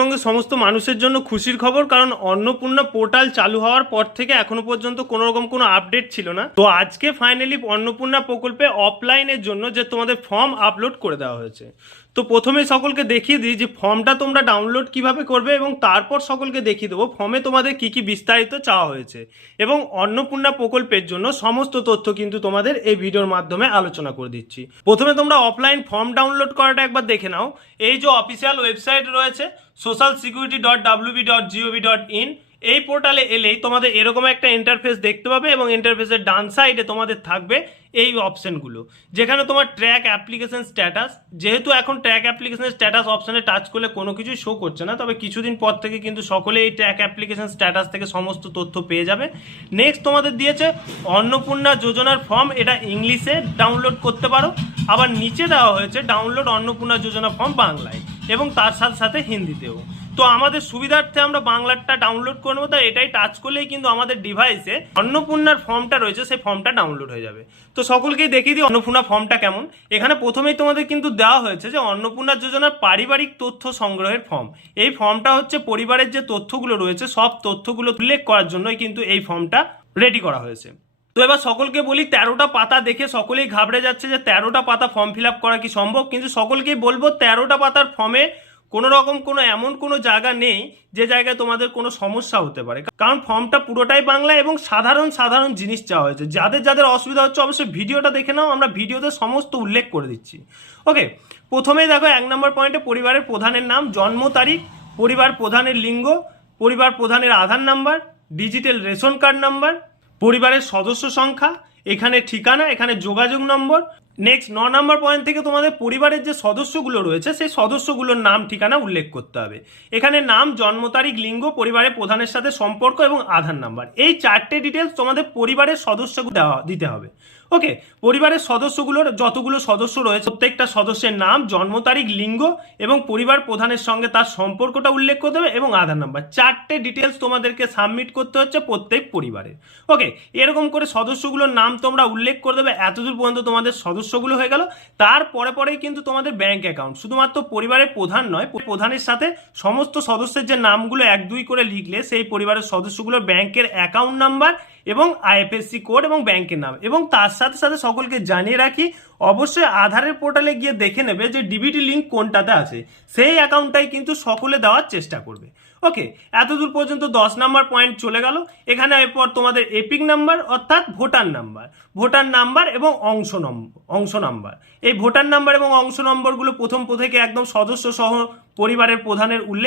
পশ্চিমবঙ্গের সমস্ত মানুষের জন্য খুশির খবর, কারণ অন্নপূর্ণা পোর্টাল চালু হওয়ার পর থেকে এখনো পর্যন্ত কোনো রকম কোনো আপডেট ছিল না। তো আজকে ফাইনালি অন্নপূর্ণা প্রকল্পে অফলাইনের জন্য যে তোমাদের ফর্ম আপলোড করে দেওয়া হয়েছে। তো প্রথমে সকলকে দেখিয়ে দিই যে ফর্মটা তোমরা ডাউনলোড কিভাবে করবে, এবং তারপর সকলকে দেখিয়ে দেবো ফর্মে তোমাদের কি কি বিস্তারিত চাওয়া হয়েছে, এবং অন্নপূর্ণা প্রকল্পের জন্য সমস্ত তথ্য কিন্তু তোমাদের এই ভিডিওর মাধ্যমে আলোচনা করে দিচ্ছি। প্রথমে তোমরা অফলাইন ফর্ম ডাউনলোড করাটা একবার দেখে নাও। এই যে অফিসিয়াল ওয়েবসাইট রয়েছে socialsecurity.wb.gov.in, এই পোর্টালে এলেই তোমাদের এরকম একটা ইন্টারফেস দেখতে পাবে, এবং ইন্টারফেসের ডান সাইডে তোমাদের থাকবে এই অপশনগুলো, যেখানে তোমার ট্র্যাক অ্যাপ্লিকেশন স্ট্যাটাস। যেহেতু এখন ট্র্যাক অ্যাপ্লিকেশন স্ট্যাটাস অপশনে টাচ করলে কোনো কিছুই শো করছে না, তবে কিছুদিন পর থেকে কিন্তু সকলে এই ট্র্যাক অ্যাপ্লিকেশন স্ট্যাটাস থেকে সমস্ত তথ্য পেয়ে যাবে। নেক্সট তোমাদের দিয়েছে অন্নপূর্ণা যোজনার ফর্ম, এটা ইংলিশে ডাউনলোড করতে পারো। আবার নিচে দেওয়া হয়েছে ডাউনলোড অন্নপূর্ণা যোজনা ফর্ম বাংলায়, এবং তার সাথে সাথে হিন্দিতেও। তো আমাদের সুবিধার্থে আমরা বাংলাটা ডাউনলোড করে নেবো, তাই এটাই টাচ করলেই কিন্তু আমাদের ডিভাইসে অন্নপূর্ণার ফর্মটা রয়েছে সেই ফর্মটা ডাউনলোড হয়ে যাবে। তো সকলকেই দেখিয়ে দিই অন্নপূর্ণা ফর্মটা কেমন। এখানে প্রথমেই তোমাদের কিন্তু দেওয়া হয়েছে যে অন্নপূর্ণা যোজনার পারিবারিক তথ্য সংগ্রহের ফর্ম। এই ফর্মটা হচ্ছে পরিবারের যে তথ্যগুলো রয়েছে সব তথ্যগুলো উল্লেখ করার জন্যই কিন্তু এই ফর্মটা রেডি করা হয়েছে। তো এবার সকলকে বলি, 13টা পাতা দেখে সকলেই ঘাবড়ে যাচ্ছে যে 13টা পাতা ফর্ম ফিল আপ করা কি সম্ভব, কিন্তু সকলকেই বলবো 13টা পাতার ফর্মে কোনো রকম কোনো এমন কোনো জায়গা নেই যে জায়গায় তোমাদের কোনো সমস্যা হতে পারে, কারণ ফর্মটা পুরোটাই বাংলা এবং সাধারণ জিনিস চাওয়া হয়েছে। যাদের যাদের অসুবিধা হচ্ছে অবশ্যই ভিডিওটা দেখে নাও, আমরা ভিডিওতে সমস্ত উল্লেখ করে দিচ্ছি। ওকে, প্রথমেই দেখো 1 নম্বর পয়েন্টে পরিবারের প্রধানের নাম, জন্ম তারিখ, পরিবার প্রধানের লিঙ্গ, পরিবার প্রধানের Aadhaar number, digital ration card number, পরিবারের সদস্য সংখ্যা, এখানে ঠিকানা, এখানে যোগাযোগ নম্বর। নেক্সট 9 নম্বর পয়েন্ট থেকে তোমাদের পরিবারের যে সদস্যগুলো রয়েছে সেই সদস্যগুলোর নাম ঠিকানা উল্লেখ করতে হবে। এখানে নাম, জন্ম তারিখ, লিঙ্গ, পরিবারের প্রধানের সাথে সম্পর্ক এবং আধার নাম্বার, এই 4টে ডিটেলস তোমাদের পরিবারের সদস্যগুলো দিতে হবে। ওকে, পরিবারের সদস্যগুলোর যতগুলো সদস্য রয়েছে প্রত্যেকটা সদস্যের নাম, জন্ম তারিখ, লিঙ্গ এবং পরিবার প্রধানের সঙ্গে তার সম্পর্কটা উল্লেখ করতে হবে এবং আধার নাম্বার। 4টে ডিটেলস তোমাদেরকে সাবমিট করতে হচ্ছে প্রত্যেক পরিবারের। ওকে, এরকম করে সদস্যগুলোর নাম তোমরা উল্লেখ করে দেবে। এতদূর পর্যন্ত তোমাদের সদস্যগুলো হয়ে গেল। তারপরেই কিন্তু তোমাদের ব্যাংক অ্যাকাউন্ট, শুধুমাত্র পরিবারের প্রধান নয়, প্রধানের সাথে সমস্ত সদস্যের যে নামগুলো 1-2 করে লিখলে সেই পরিবারের সদস্যগুলোর ব্যাংকের অ্যাকাউন্ট নাম্বার এবং আইএফএসসি কোড এবং ব্যাংকের নাম। এবং তার সাথে সাথে সকলকে জানিয়ে রাখি, অবশ্যই আধারের পোর্টালে গিয়ে দেখে নেবে যে ডিবিটি লিঙ্ক কোনটাতে আছে, সেই অ্যাকাউন্টটাই কিন্তু সকলে দেওয়ার চেষ্টা করবে। ওকে, এতদূর পর্যন্ত 10 নম্বর পয়েন্ট চলে গেল। এখানে এরপর তোমাদের এপিক নাম্বার অর্থাৎ ভোটার নাম্বার এবং অংশ নাম্বার। এই ভোটার নাম্বার এবং অংশ নম্বরগুলো প্রথম থেকে একদম সদস্য সহ পরিবারের প্রধানের উল্লেখ